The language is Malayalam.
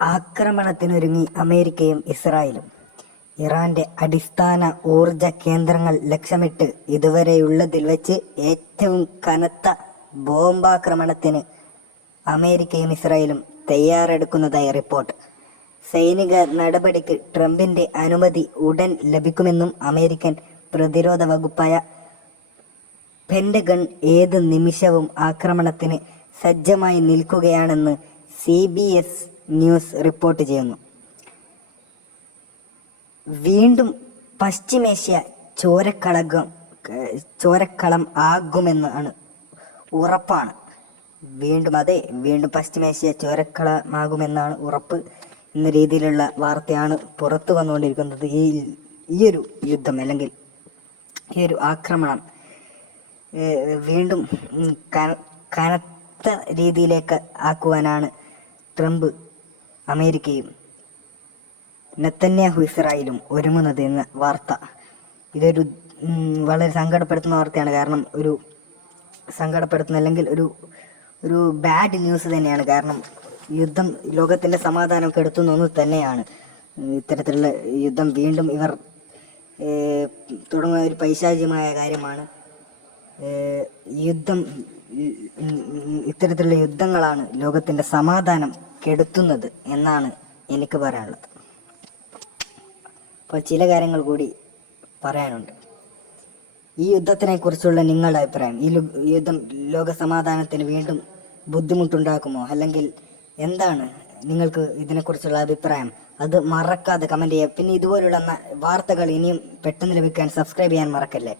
ആക്രമണത്തിനൊരുങ്ങി അമേരിക്കയും ഇസ്രായേലും. ഇറാന്റെ അടിസ്ഥാന ഊർജ കേന്ദ്രങ്ങൾ ലക്ഷ്യമിട്ട് ഇതുവരെയുള്ളതിൽ വെച്ച് ഏറ്റവും കനത്ത ബോംബാക്രമണത്തിന് അമേരിക്കയും ഇസ്രായേലും തയ്യാറെടുക്കുന്നതായി റിപ്പോർട്ട്. സൈനിക നടപടിക്ക് ട്രംപിന്റെ അനുമതി ഉടൻ ലഭിക്കുമെന്നും അമേരിക്കൻ പ്രതിരോധ വകുപ്പായ പെന്റഗൺ ഏത് നിമിഷവും ആക്രമണത്തിന് സജ്ജമായി നിൽക്കുകയാണെന്ന് CBS ന്യൂസ് റിപ്പോർട്ട് ചെയ്യുന്നു. വീണ്ടും പശ്ചിമേഷ്യ ചോരക്കളം ആകുമെന്നാണ് ഉറപ്പാണ്. വീണ്ടും പശ്ചിമേഷ്യ ചോരക്കളമാകുമെന്നാണ് ഉറപ്പ് എന്ന രീതിയിലുള്ള വാർത്തയാണ് പുറത്തു വന്നുകൊണ്ടിരിക്കുന്നത്. ഈയൊരു യുദ്ധം അല്ലെങ്കിൽ ഈ ഒരു ആക്രമണം വീണ്ടും കനത്ത രീതിയിലേക്ക് ആക്കുവാനാണ് ട്രംപ് അമേരിക്കയും നെതന്യാഹു ഇസ്രായേലും ഒരുങ്ങുന്നത് എന്ന വാർത്ത. ഇതൊരു വളരെ സങ്കടപ്പെടുത്തുന്ന വാർത്തയാണ്. കാരണം അല്ലെങ്കിൽ ഒരു ബാഡ് ന്യൂസ് തന്നെയാണ്. കാരണം യുദ്ധം ലോകത്തിന്റെ സമാധാനം കെടുത്തുന്ന ഒന്ന് തന്നെയാണ്. ഇത്തരത്തിലുള്ള യുദ്ധം വീണ്ടും ഇവർ തുടങ്ങുന്ന ഒരു പൈശാചികമായ കാര്യമാണ്. ഇത്തരത്തിലുള്ള യുദ്ധങ്ങളാണ് ലോകത്തിന്റെ സമാധാനം കെടുത്തുന്നത് എന്നാണ് എനിക്ക് പറയാനുള്ളത്. അപ്പോൾ ചില കാര്യങ്ങൾ കൂടി പറയാനുണ്ട്. ഈ യുദ്ധത്തിനെ കുറിച്ചുള്ള നിങ്ങളുടെ അഭിപ്രായം. ഈ യുദ്ധം ലോക സമാധാനത്തിന് വീണ്ടും ബുദ്ധിമുട്ടുണ്ടാക്കുമോ, അല്ലെങ്കിൽ എന്താണ് നിങ്ങൾക്ക് ഇതിനെക്കുറിച്ചുള്ള അഭിപ്രായം? അത് മറക്കാതെ കമന്റ് ചെയ്യുക. പിന്നെ ഇതുപോലുള്ള വാർത്തകൾ ഇനിയും പെട്ടെന്ന് ലഭിക്കാൻ സബ്സ്ക്രൈബ് ചെയ്യാൻ മറക്കല്ലേ.